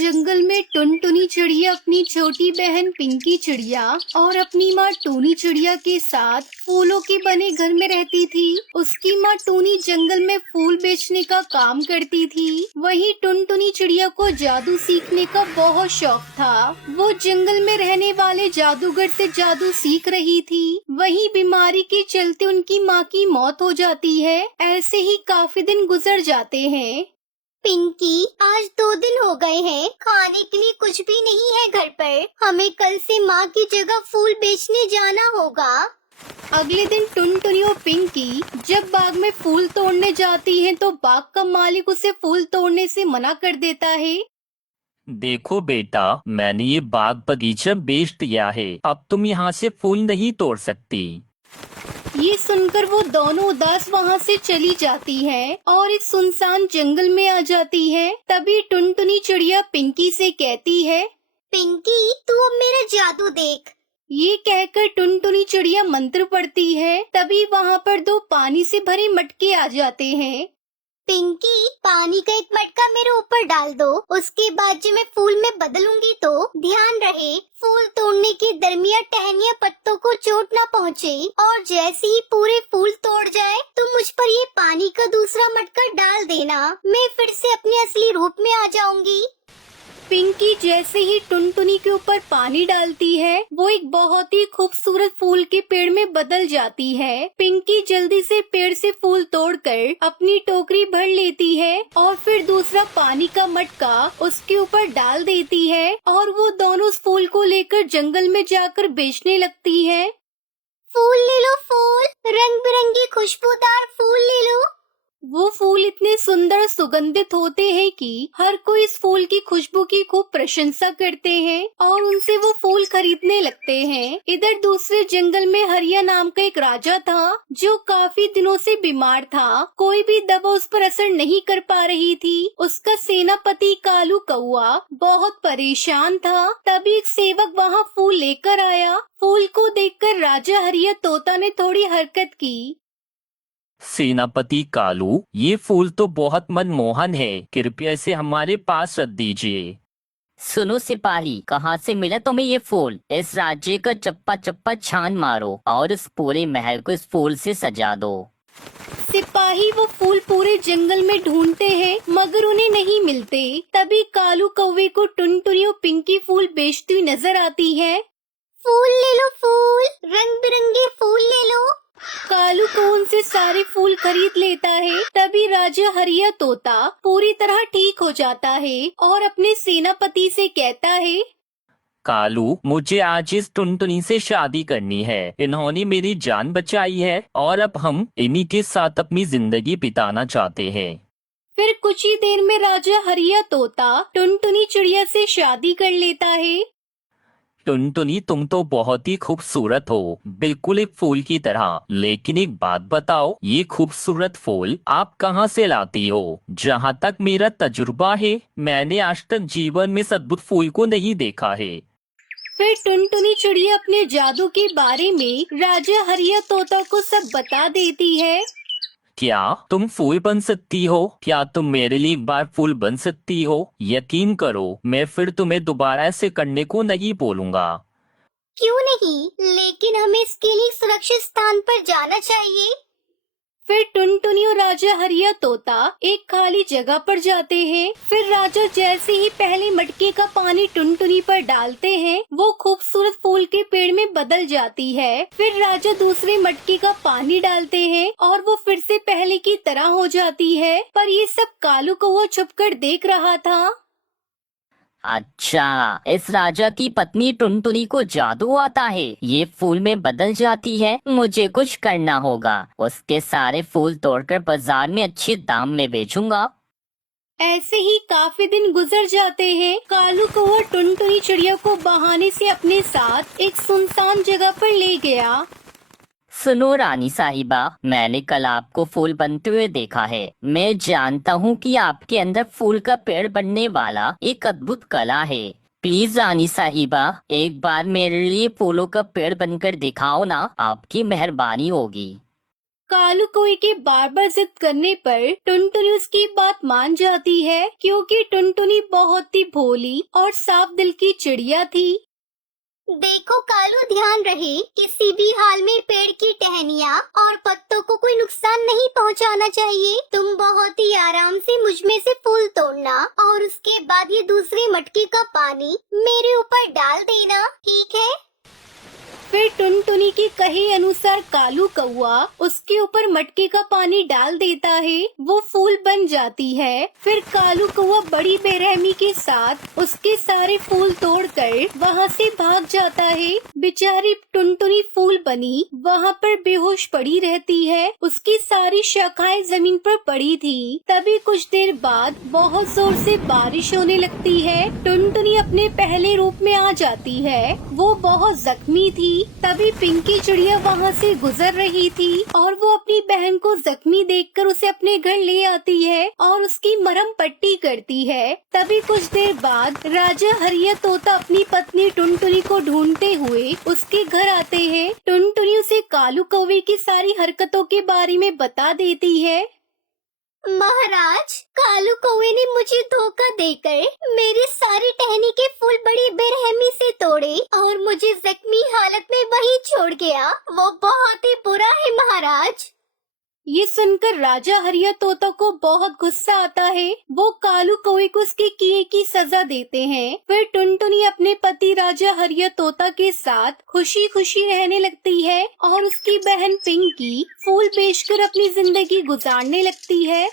जंगल में टुनटुनी चिड़िया अपनी छोटी बहन पिंकी चिड़िया और अपनी माँ टूनी चिड़िया के साथ फूलों के बने घर में रहती थी। उसकी माँ टूनी जंगल में फूल बेचने का काम करती थी। वहीं टुनटुनी चिड़िया को जादू सीखने का बहुत शौक था। वो जंगल में रहने वाले जादूगर से जादू सीख रही थी। वहीं बीमारी के चलते उनकी माँ की मौत हो जाती है। ऐसे ही काफी दिन गुजर जाते हैं। पिंकी, आज 2 दिन हो गए हैं, खाने के लिए कुछ भी नहीं है घर पर। हमें कल से माँ की जगह फूल बेचने जाना होगा। अगले दिन टुनटुनी और पिंकी जब बाग में फूल तोड़ने जाती हैं तो बाग का मालिक उसे फूल तोड़ने से मना कर देता है। देखो बेटा, मैंने ये बाग बगीचा बेच दिया है। अब तुम यहाँ से फूल नहीं तोड़ सकती। ये सुनकर वो दोनों उदास वहाँ से चली जाती है और एक सुनसान जंगल में आ जाती है। तभी टुनटुनी चिड़िया पिंकी से कहती है, पिंकी, तू अब मेरा जादू देख। ये कहकर टुनटुनी चिड़िया मंत्र पढ़ती है। तभी वहाँ पर 2 पानी से भरे मटके आ जाते हैं। पिंकी, पानी का एक मटका मेरे ऊपर डाल दो। उसके बाद जब मैं फूल में बदलूंगी तो ध्यान रहे फूल तोड़ने के दरमियान टहनियाँ पत्तों को चोट न पहुँचे। और जैसे ही पूरे फूल तोड़ जाए तो मुझ पर ये पानी का दूसरा मटका डाल देना। मैं फिर से अपने असली रूप में आ जाऊंगी। पिंकी जैसे ही टुनटुनी के ऊपर पानी डालती है वो एक बहुत ही खूबसूरत फूल के पेड़ में बदल जाती है। पिंकी जल्दी से पेड़ से फूल तोड़कर अपनी टोकरी भर लेती है और फिर दूसरा पानी का मटका उसके ऊपर डाल देती है और वो दोनों उस फूल को लेकर जंगल में जाकर बेचने लगती है। फूल ले लो, फूल, रंग बिरंगे खुशबूदार फूल ले लो। वो फूल इतने सुंदर सुगंधित होते हैं कि हर कोई इस फूल की खुशबू की खूब प्रशंसा करते हैं और उनसे वो फूल खरीदने लगते हैं। इधर दूसरे जंगल में हरिया नाम का एक राजा था जो काफी दिनों से बीमार था। कोई भी दवा उस पर असर नहीं कर पा रही थी। उसका सेनापति कालू कौआ बहुत परेशान था। तभी एक सेवक वहाँ फूल लेकर आया। फूल को देखकर राजा हरिया तोता ने थोड़ी हरकत की। सेनापति कालू, ये फूल तो बहुत मनमोहन है। कृपया इसे हमारे पास रख दीजिए। सुनो सिपाही, कहाँ से मिला तुम्हें ये फूल? इस राज्य का चप्पा चप्पा छान मारो और इस पूरे महल को इस फूल से सजा दो। सिपाही वो फूल पूरे जंगल में ढूंढते हैं मगर उन्हें नहीं मिलते। तभी कालू कौवे को टुनटुनी और पिंकी फूल बेचती हुई नजर आती है। फूल ले लो, फूल, रंग बिरंगे फूल ले लो। कालू को उनसे सारे फूल खरीद लेता है। तभी राजा हरिया तोता पूरी तरह ठीक हो जाता है और अपने सेनापति से कहता है, कालू, मुझे आज इस टुनटुनी से शादी करनी है। इन्होंने मेरी जान बचाई है और अब हम इन्हीं के साथ अपनी जिंदगी बिताना चाहते हैं। फिर कुछ ही देर में राजा हरिया तोता टुनटुनी चिड़िया से शादी कर लेता है। टुनटुनी, तुम तो बहुत ही खूबसूरत हो, बिल्कुल एक फूल की तरह। लेकिन एक बात बताओ, ये खूबसूरत फूल आप कहाँ से लाती हो? जहाँ तक मेरा तजुर्बा है, मैंने आज तक जीवन में सद्भुत फूल को नहीं देखा है। फिर टुनटुनी चिड़िया अपने जादू के बारे में राजा हरिया तोता को सब बता देती है। क्या तुम फूल बन सकती हो? क्या तुम मेरे लिए एक बार फूल बन सकती हो? यकीन करो, मैं फिर तुम्हें दोबारा ऐसे करने को नहीं बोलूँगा। क्यों नहीं, लेकिन हमें इसके लिए सुरक्षित स्थान पर जाना चाहिए। फिर टुनटुनी और राजा हरिया तोता एक खाली जगह पर जाते हैं। फिर राजा जैसे ही पहले मटके का पानी टुनटुनी पर डालते हैं वो खूबसूरत फूल के पेड़ में बदल जाती है। फिर राजा दूसरे मटके का पानी डालते हैं और वो फिर से पहले की तरह हो जाती है। पर ये सब कालू कौवा छुपकर देख रहा था। अच्छा, इस राजा की पत्नी टुनटुनी को जादू आता है। ये फूल में बदल जाती है। मुझे कुछ करना होगा। उसके सारे फूल तोड़कर बाजार में अच्छे दाम में बेचूंगा। ऐसे ही काफी दिन गुजर जाते हैं। कालू कौवा टुनटुनी चिड़िया को बहाने से अपने साथ एक सुनसान जगह पर ले गया। सुनो रानी साहिबा, मैंने कल आपको फूल बनते हुए देखा है। मैं जानता हूँ कि आपके अंदर फूल का पेड़ बनने वाला एक अद्भुत कला है। प्लीज रानी साहिबा, एक बार मेरे लिए फूलों का पेड़ बनकर दिखाओ ना, आपकी मेहरबानी होगी। कालू कौवे के बार बार जिद करने पर टुनटुनी उसकी बात मान जाती है, क्योंकि टुनटुनी बहुत ही भोली और साफ दिल की चिड़िया थी। देखो कालू, ध्यान रहे किसी भी हाल में पेड़ की टहनियाँ और पत्तों को कोई नुकसान नहीं पहुंचाना चाहिए। तुम बहुत ही आराम से मुझ में से फूल तोड़ना और उसके बाद ये दूसरी मटकी का पानी मेरे ऊपर डाल देना, ठीक है? फिर टुनटुनी के कहे अनुसार कालू कौवा उसके ऊपर मटके का पानी डाल देता है। वो फूल बन जाती है। फिर कालू कौवा बड़ी बेरहमी के साथ उसके सारे फूल तोड़कर वहाँ से भाग जाता है। बेचारी टुनटुनी फूल बनी वहाँ पर बेहोश पड़ी रहती है। उसकी सारी शाखाएं जमीन पर पड़ी थी। तभी कुछ देर बाद बहुत जोर से बारिश होने लगती है। टुनटुनी अपने पहले रूप में आ जाती है। वो बहुत जख्मी थी। तभी पिंकी चिड़िया वहाँ से गुजर रही थी और वो अपनी बहन को जख्मी देखकर उसे अपने घर ले आती है और उसकी मरहम पट्टी करती है। तभी कुछ देर बाद राजा हरिया तोता अपनी पत्नी टुनटुनी को ढूंढते हुए उसके घर आते हैं। टुनटुनी उसे कालू कौवे की सारी हरकतों के बारे में बता देती है। महाराज, कालू कौवे ने मुझे धोखा देकर मेरे सारे टहनी के फूल बड़ी बेरहमी से तोड़े और मुझे जख्मी हालत में वहीं छोड़ गया। वो बहुत ही बुरा है महाराज। ये सुनकर राजा हरिया तोता को बहुत गुस्सा आता है। वो कालू कौवे को उसके किए की सजा देते हैं। फिर टुनटुनी अपने पति राजा हरिया तोता के साथ खुशी खुशी रहने लगती है और उसकी बहन पिंकी फूल बेचकर अपनी जिंदगी गुजारने लगती है।